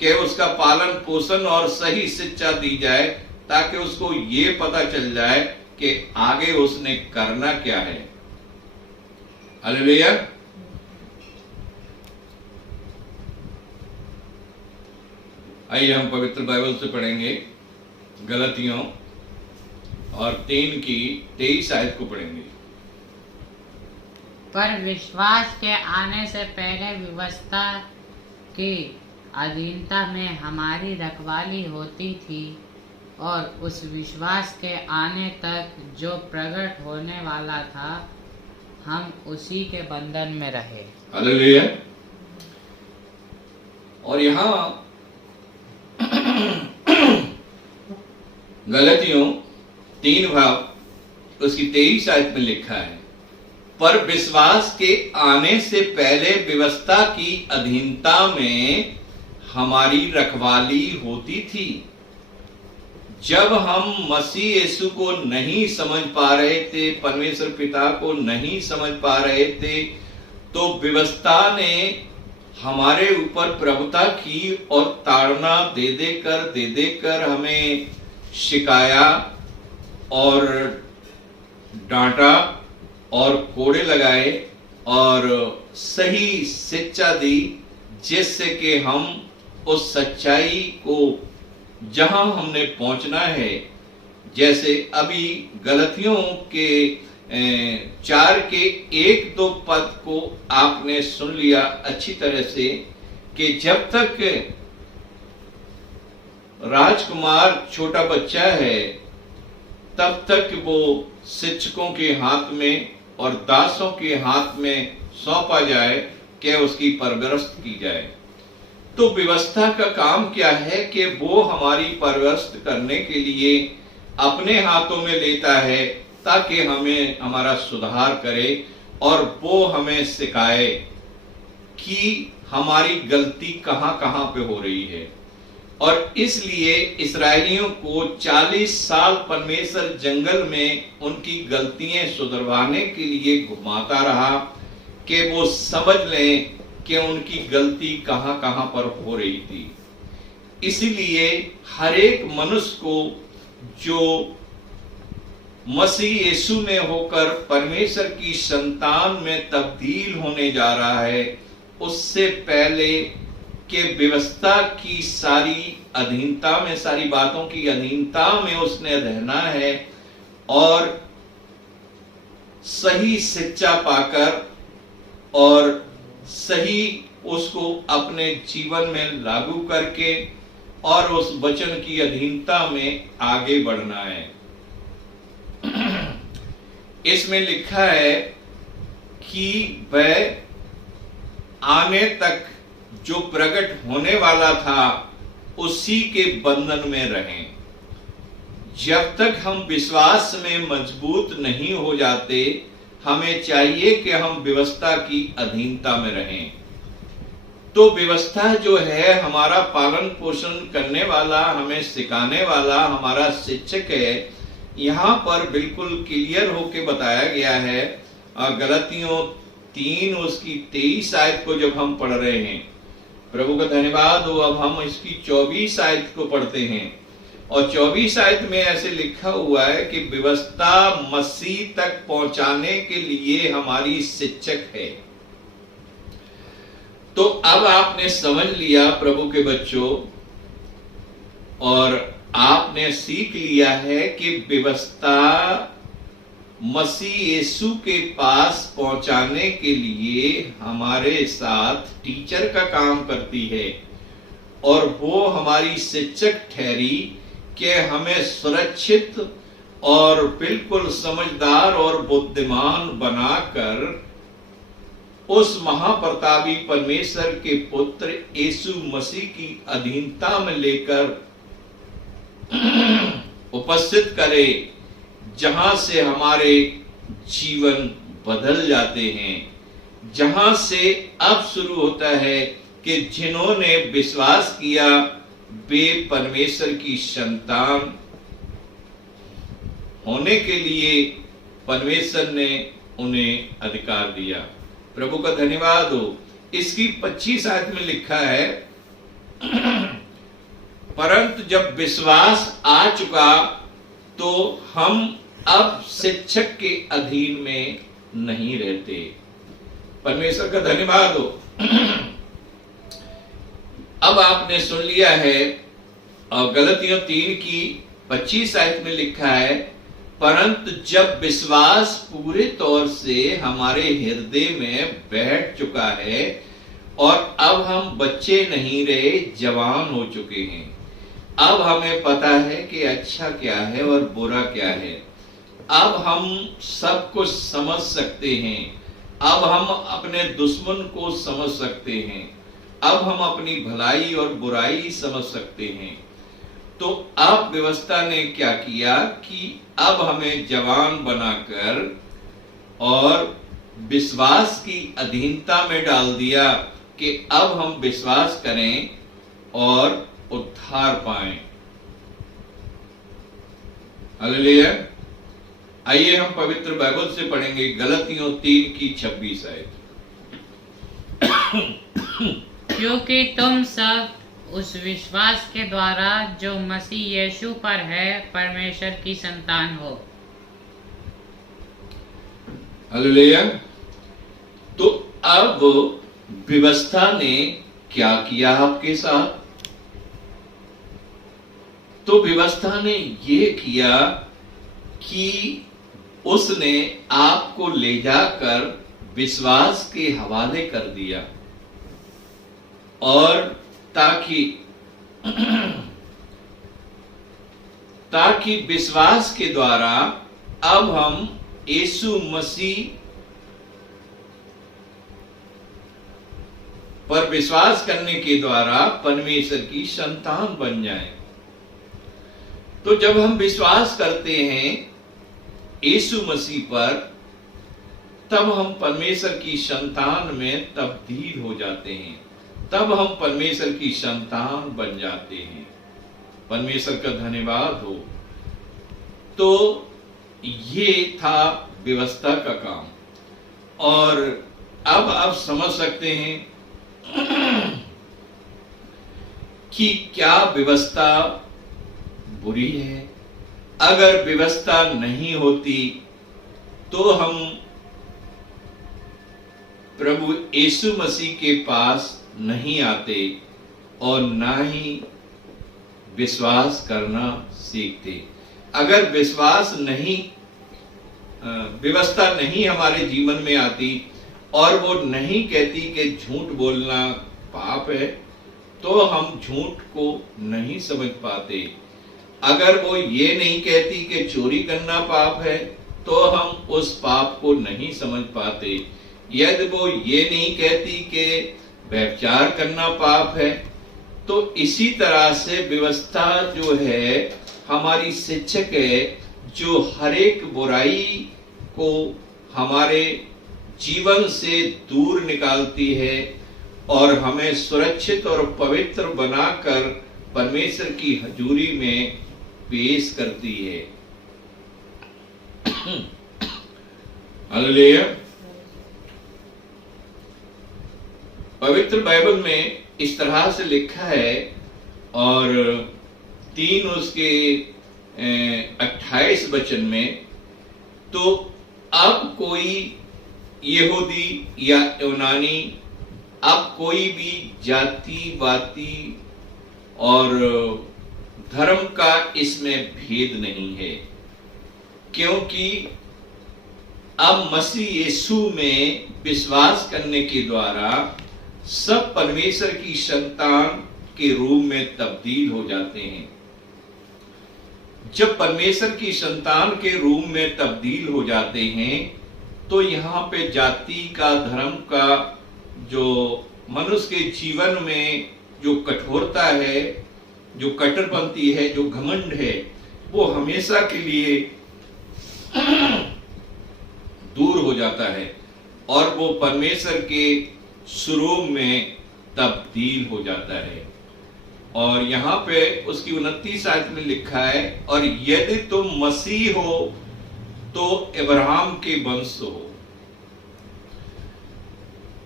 कि उसका पालन पोषण और सही शिक्षा दी जाए, ताकि उसको ये पता चल जाए कि आगे उसने करना क्या है। हालेलुया। आइए हम पवित्र बाइबल से पढ़ेंगे गलतियों और 3 की 23 आयत को पढ़ेंगे। पर विश्वास के आने से पहले व्यवस्था की अधीनता में हमारी रखवाली होती थी, और उस विश्वास के आने तक जो प्रकट होने वाला था, हम उसी के बंधन में रहे। हालेलुया। और यहाँ गलतियों 3 भाग उसकी 23 आयत में लिखा है, पर विश्वास के आने से पहले व्यवस्था की अधीनता में हमारी रखवाली होती थी। जब हम मसीह यीशु को नहीं समझ पा रहे थे, परमेश्वर पिता को नहीं समझ पा रहे थे, तो व्यवस्था ने हमारे ऊपर प्रभुता की और ताड़ना दे देकर हमें शिकाया और डांटा और कोड़े लगाए और सही शिक्षा दी, जिससे कि हम उस सच्चाई को जहां हमने पहुंचना है, जैसे अभी गलतियों के 4 के 1-2 पद को आपने सुन लिया अच्छी तरह से, कि जब तक राजकुमार छोटा बच्चा है तब तक वो शिक्षकों के हाथ में और दासों के हाथ में सौंपा जाए कि उसकी परवरिश की जाए। तो व्यवस्था का काम क्या है कि वो हमारी परवरिश करने के लिए अपने हाथों में लेता है, ताकि हमें हमारा सुधार करे और वो हमें सिखाए कि हमारी गलती कहां कहां पे हो रही है। और इसलिए इस्राएलियों को 40 साल परमेश्वर जंगल में उनकी गलतियां सुधरवाने के लिए घुमाता रहा, कि वो समझ लें कि उनकी गलती कहां कहां पर हो रही थी। इसीलिए हर एक मनुष्य को जो मसीह यीशु में होकर परमेश्वर की संतान में तब्दील होने जा रहा है, उससे पहले कि व्यवस्था की सारी अधीनता में, सारी बातों की अधीनता में उसने रहना है और सही शिक्षा पाकर और सही उसको अपने जीवन में लागू करके और उस वचन की अधीनता में आगे बढ़ना है। इसमें लिखा है कि वह आने तक जो प्रकट होने वाला था उसी के बंधन में रहें। जब तक हम विश्वास में मजबूत नहीं हो जाते, हमें चाहिए कि हम व्यवस्था की अधीनता में रहें। तो व्यवस्था जो है हमारा पालन पोषण करने वाला, हमें सिखाने वाला हमारा शिक्षक है। यहाँ पर बिल्कुल क्लियर होके बताया गया है। गलतियों 3 उसकी 23 आयत को जब हम पढ़ रहे हैं, प्रभु का धन्यवाद हो, अब हम इसकी 24 आयत को पढ़ते हैं और 24 आयत में ऐसे लिखा हुआ है कि व्यवस्था मसीह तक पहुंचाने के लिए हमारी शिक्षक है। तो अब आपने समझ लिया प्रभु के बच्चों, और आपने सीख लिया है कि व्यवस्था मसीह यीशु के पास पहुंचाने के लिए हमारे साथ टीचर का काम करती है, और वो हमारी शिक्षक ठहरी कि हमें सुरक्षित और बिल्कुल समझदार और बुद्धिमान बनाकर उस महाप्रतापी परमेश्वर के पुत्र यीशु मसीह की अधीनता में लेकर उपस्थित करे, जहां से हमारे जीवन बदल जाते हैं, जहां से अब शुरू होता है कि जिन्होंने विश्वास किया वे परमेश्वर की संतान होने के लिए परमेश्वर ने उन्हें अधिकार दिया। प्रभु का धन्यवाद हो। इसकी 25 आयत में लिखा है, परंतु जब विश्वास आ चुका तो हम अब शिक्षक के अधीन में नहीं रहते। परमेश्वर का धन्यवाद हो। अब आपने सुन लिया है, और गलतियों 3 की 25 आयत में लिखा है, परंतु जब विश्वास पूरे तौर से हमारे हृदय में बैठ चुका है और अब हम बच्चे नहीं रहे, जवान हो चुके हैं, अब हमें पता है कि अच्छा क्या है और बुरा क्या है, अब हम सब कुछ समझ सकते हैं, अब हम अपने दुश्मन को समझ सकते हैं, अब हम अपनी भलाई और बुराई समझ सकते हैं। तो अब व्यवस्था ने क्या किया कि अब हमें जवान बनाकर और विश्वास की अधीनता में डाल दिया कि अब हम विश्वास करें और उद्धार पाएं। हालेलुया। आइए हम पवित्र बाइबल से पढ़ेंगे गलतियों 3 की 26 आयत। क्योंकि तुम सब उस विश्वास के द्वारा जो मसीह यीशु पर है परमेश्वर की संतान हो। हालेलुया। तो अब व्यवस्था ने क्या किया आपके साथ? तो व्यवस्था ने ये किया कि उसने आपको ले जाकर विश्वास के हवाले कर दिया, और ताकि विश्वास के द्वारा अब हम यीशु मसीह पर विश्वास करने के द्वारा परमेश्वर की संतान बन जाएं। तो जब हम विश्वास करते हैं यीशु मसीह पर, तब हम परमेश्वर की संतान में तब्दील हो जाते हैं, तब हम परमेश्वर की संतान बन जाते हैं। परमेश्वर का धन्यवाद हो। तो ये था व्यवस्था का काम, और अब आप समझ सकते हैं कि क्या व्यवस्था बुरी है। अगर व्यवस्था नहीं होती तो हम प्रभु यीशु मसीह के पास नहीं आते और ना ही विश्वास करना सीखते। अगर विश्वास नहीं, व्यवस्था नहीं हमारे जीवन में आती और वो नहीं कहती कि झूठ बोलना पाप है, तो हम झूठ को नहीं समझ पाते। अगर वो ये नहीं कहती कि चोरी करना पाप है, तो हम उस पाप को नहीं समझ पाते। यदि वो ये नहीं कहती कि व्यभिचार करना पाप है, तो इसी तरह से व्यवस्था जो है हमारी शिक्षक है, जो हर एक बुराई को हमारे जीवन से दूर निकालती है और हमें सुरक्षित और पवित्र बनाकर परमेश्वर की हजूरी में पेश करती है। हालेलुया। पवित्र बाइबल में इस तरह से लिखा है और 3 उसके 28 वचन में, तो अब कोई यहूदी या यूनानी, अब कोई भी जाति वाती और धर्म का इसमें भेद नहीं है, क्योंकि अब मसीह यीशु में विश्वास करने के द्वारा सब परमेश्वर की संतान के रूप में तब्दील हो जाते हैं। जब परमेश्वर की संतान के रूप में तब्दील हो जाते हैं, तो यहाँ पे जाति का, धर्म का, जो मनुष्य के जीवन में जो कठोरता है, जो कट्टरपंथी है, जो घमंड है, वो हमेशा के लिए दूर हो जाता है और वो परमेश्वर के स्वरूप में तब्दील हो जाता है। और यहाँ पे उसकी 29 आयत में लिखा है, और यदि तुम मसीह हो तो अब्राहम के वंश हो।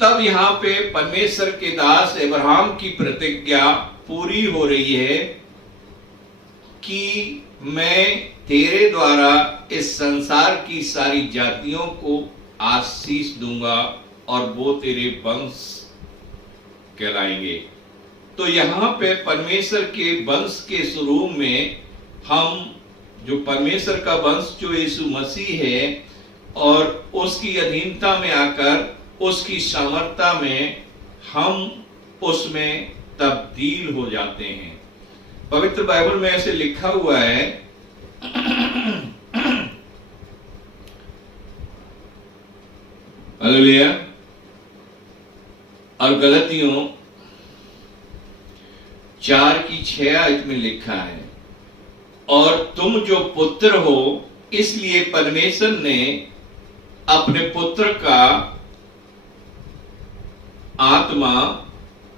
तब यहाँ पे परमेश्वर के दास अब्राहम की प्रतिज्ञा पूरी हो रही है कि मैं तेरे द्वारा इस संसार की सारी जातियों को आशीष दूंगा और वो तेरे वंश कहलाएंगे। तो यहाँ पे परमेश्वर के वंश के स्वरूप में हम, जो परमेश्वर का वंश जो यीशु मसीह है, और उसकी अधीनता में आकर उसकी सामर्थ्य में हम उसमें तब्दील हो जाते हैं। पवित्र बाइबल में ऐसे लिखा हुआ है, हालेलुया। और गलतियों 4:6 आयत में लिखा है, और तुम जो पुत्र हो, इसलिए परमेश्वर ने अपने पुत्र का आत्मा,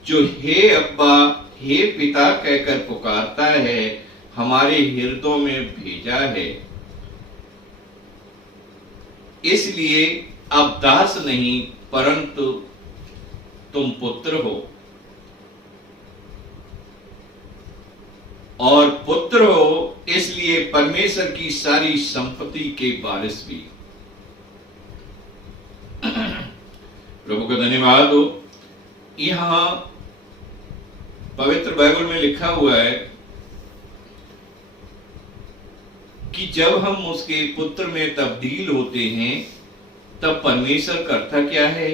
जो हे अब्बा हे पिता कहकर पुकारता है, हमारे हृदयों में भेजा है। इसलिए अब दास नहीं, परंतु तुम पुत्र हो, और पुत्र हो इसलिए परमेश्वर की सारी संपत्ति के वारिस भी। प्रभु का धन्यवाद हो। यहां पवित्र बाइबल में लिखा हुआ है कि जब हम उसके पुत्र में तब्दील होते हैं, तब परमेश्वर करता क्या है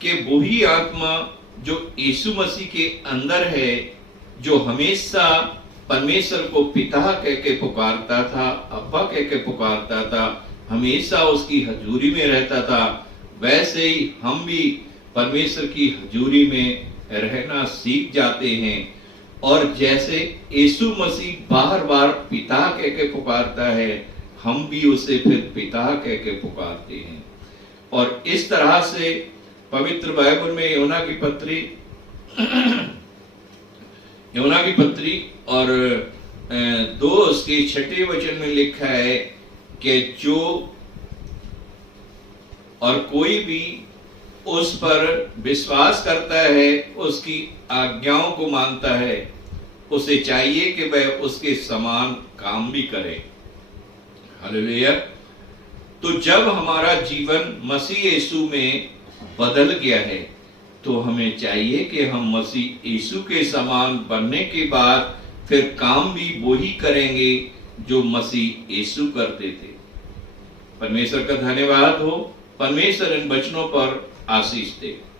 कि वही आत्मा जो यीशु मसीह के अंदर है, जो हमेशा परमेश्वर को पिता कह के पुकारता था, अब्बा कह के पुकारता था, हमेशा उसकी हजूरी में रहता था, वैसे ही हम भी परमेश्वर की हजूरी में रहना सीख जाते हैं। और जैसे यीशु मसीह बार बार पिता कह के पुकारता है, हम भी उसे फिर पिता कह के पुकारते हैं। और इस तरह से पवित्र बाइबल में यूहन्ना की पत्री और 2 उसके 6 वचन में लिखा है कि जो और कोई भी उस पर विश्वास करता है, उसकी आज्ञाओं को मानता है, उसे चाहिए कि वह उसके समान काम भी करे। हालेलुया। तो जब हमारा जीवन मसीह यीशु में बदल गया है, तो हमें चाहिए कि हम मसीह यीशु के समान बनने के बाद फिर काम भी वही करेंगे जो मसीह यीशु करते थे। परमेश्वर का धन्यवाद हो। परमेश्वर इन वचनों पर आशीष दे।